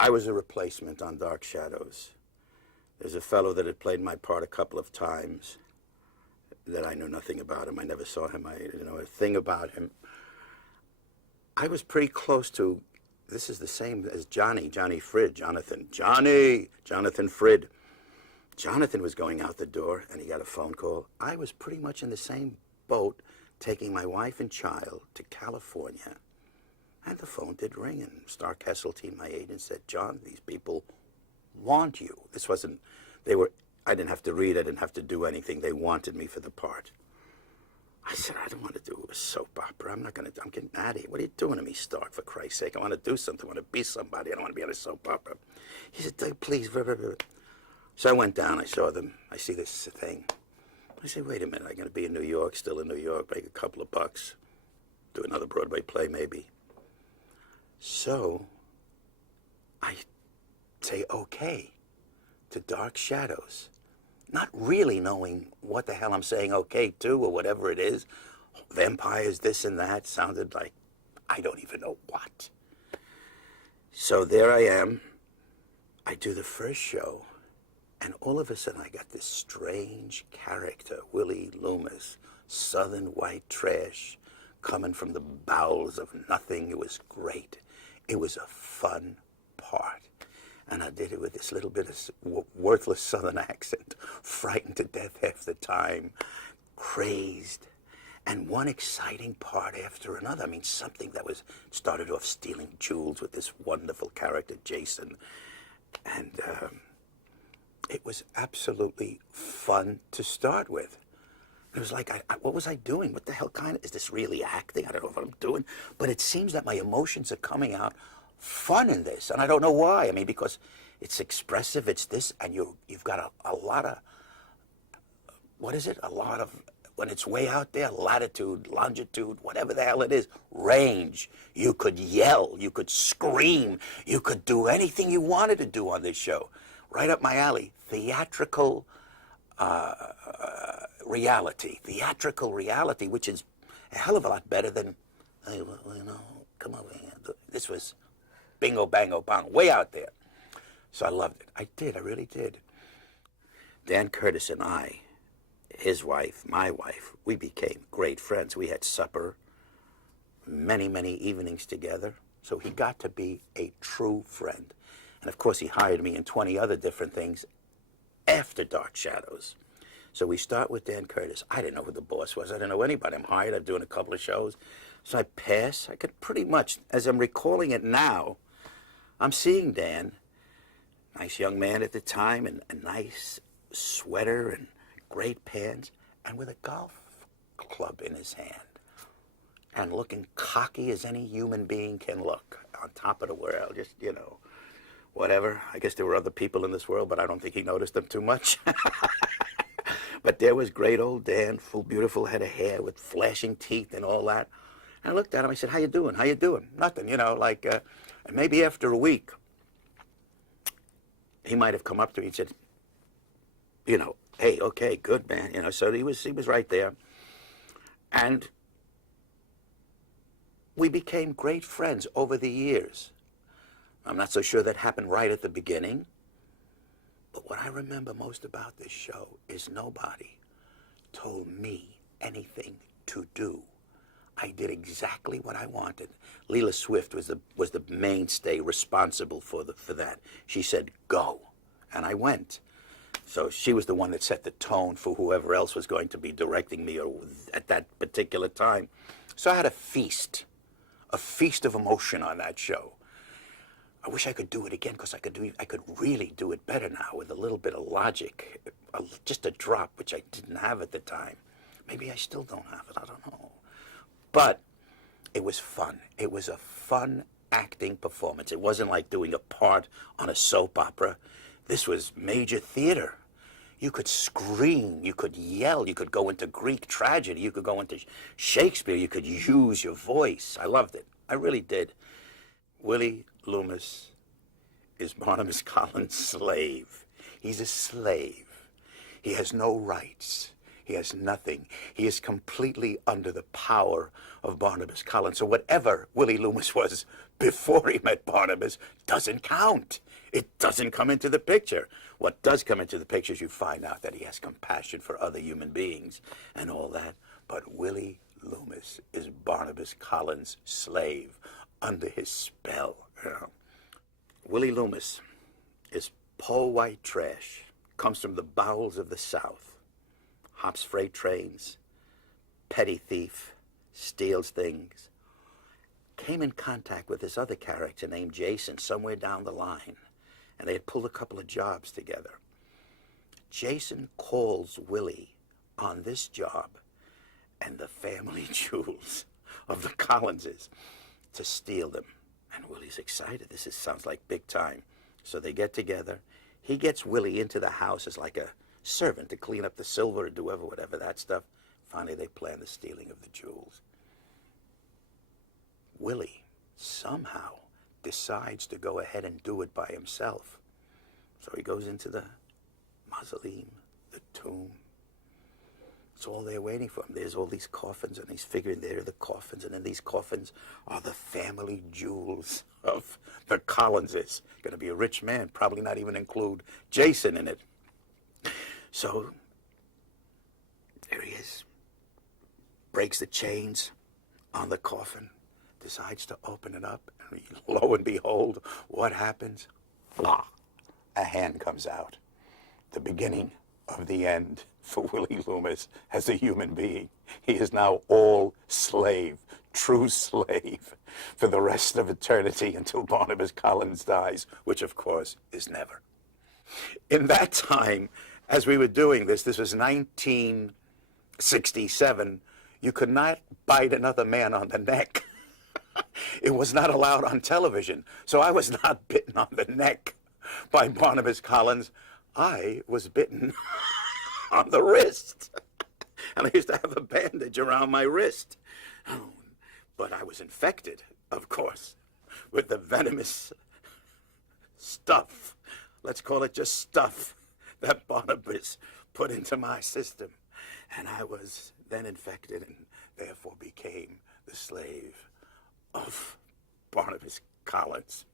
I was a replacement on Dark Shadows. There's a fellow that had played my part a couple of times that I knew nothing about him. I never saw him. I didn't know a thing about him. I was pretty close to, this is the same as Johnny Frid, Jonathan Frid. Jonathan was going out the door and he got a phone call. I was pretty much in the same boat taking my wife and child to California. And the phone did ring, and Star Kesseltein, my agent, said, John, these people want you. This wasn't, I didn't have to read, I didn't have to do anything. They wanted me for the part. I said, I don't want to do a soap opera. I'm getting out of here. What are you doing to me, Stark, for Christ's sake? I want to do something. I want to be somebody. I don't want to be on a soap opera. He said, please. So I went down, I saw them. I see this thing. I said, wait a minute, I'm going to be in New York, still in New York, make a couple of bucks, do another Broadway play maybe. So I say okay to Dark Shadows, not really knowing what the hell I'm saying okay to or whatever it is. Vampires, this and that, sounded like I don't even know what. So there I am. I do the first show, and all of a sudden I got this strange character, Willie Loomis, southern white trash, coming from the bowels of nothing. It was great. It was a fun part. And I did it with this little bit of worthless southern accent, frightened to death half the time, crazed, and one exciting part after another. I mean, something that started off stealing jewels with this wonderful character, Jason. And it was absolutely fun to start with. It was like, what was I doing? What the hell is this really acting? I don't know what I'm doing. But it seems that my emotions are coming out fun in this. And I don't know why. I mean, because it's expressive, it's this, and you've got a lot of, what is it? A lot of, when it's way out there, latitude, longitude, whatever the hell it is, range. You could yell, you could scream, you could do anything you wanted to do on this show. Right up my alley. Theatrical reality, which is a hell of a lot better than, hey, well, come over here. This was bingo, bango, bong, way out there. So I loved it. I really did. Dan Curtis and I, his wife, my wife, we became great friends. We had supper many, many evenings together. So he got to be a true friend. And of course, he hired me in 20 other different things after Dark Shadows. So we start with Dan Curtis. I didn't know who the boss was. I didn't know anybody. I'm hired. I'm doing a couple of shows. So I pass. I could pretty much, as I'm recalling it now, I'm seeing Dan, nice young man at the time, and a nice sweater and great pants, and with a golf club in his hand, and looking cocky as any human being can look, on top of the world, just, whatever. I guess there were other people in this world, but I don't think he noticed them too much. But there was great old Dan, full, beautiful head of hair with flashing teeth and all that. And I looked at him, I said, how you doing? How you doing? Nothing, and maybe after a week, he might have come up to me and said, hey, okay, good, man. So he was right there. And we became great friends over the years. I'm not so sure that happened right at the beginning. But what I remember most about this show is nobody told me anything to do. I did exactly what I wanted. Leela Swift was the mainstay responsible for that. She said, go. And I went. So she was the one that set the tone for whoever else was going to be directing me at that particular time. So I had a feast of emotion on that show. I wish I could do it again, because I could really do it better now with a little bit of logic, just a drop, which I didn't have at the time. Maybe I still don't have it, I don't know. But it was fun. It was a fun acting performance. It wasn't like doing a part on a soap opera. This was major theater. You could scream, you could yell, you could go into Greek tragedy, you could go into Shakespeare, you could use your voice. I loved it. I really did. Willie Loomis is Barnabas Collins' slave. He's a slave. He has no rights. He has nothing. He is completely under the power of Barnabas Collins. So whatever Willie Loomis was before he met Barnabas doesn't count. It doesn't come into the picture. What does come into the picture is you find out that he has compassion for other human beings and all that. But Willie Loomis is Barnabas Collins' slave, under his spell. You know. Willie Loomis is po white trash, comes from the bowels of the South, hops freight trains, petty thief, steals things. Came in contact with this other character named Jason somewhere down the line, and they had pulled a couple of jobs together. Jason calls Willie on this job and the family jewels of the Collinses to steal them. And Willie's excited. Sounds like big time. So they get together. He gets Willie into the house as like a servant to clean up the silver or do whatever that stuff. Finally, they plan the stealing of the jewels. Willie somehow decides to go ahead and do it by himself. So he goes into the mausoleum, the tomb. It's all there waiting for him. There's all these coffins, and he's figuring there are the coffins, and in these coffins are the family jewels of the Collinses. Going to be a rich man, probably not even include Jason in it. So there he is. Breaks the chains on the coffin, decides to open it up, and lo and behold, what happens? Blah! A hand comes out. The beginning of the end for Willie Loomis as a human being. He is now all slave, true slave, for the rest of eternity until Barnabas Collins dies, which of course is never. In that time, as we were doing this was 1967, you could not bite another man on the neck. It was not allowed on television. So I was not bitten on the neck by Barnabas Collins. I was bitten on the wrist. And I used to have a bandage around my wrist. But I was infected, of course, with the venomous stuff. Let's call it just stuff that Barnabas put into my system. And I was then infected and therefore became the slave of Barnabas Collins.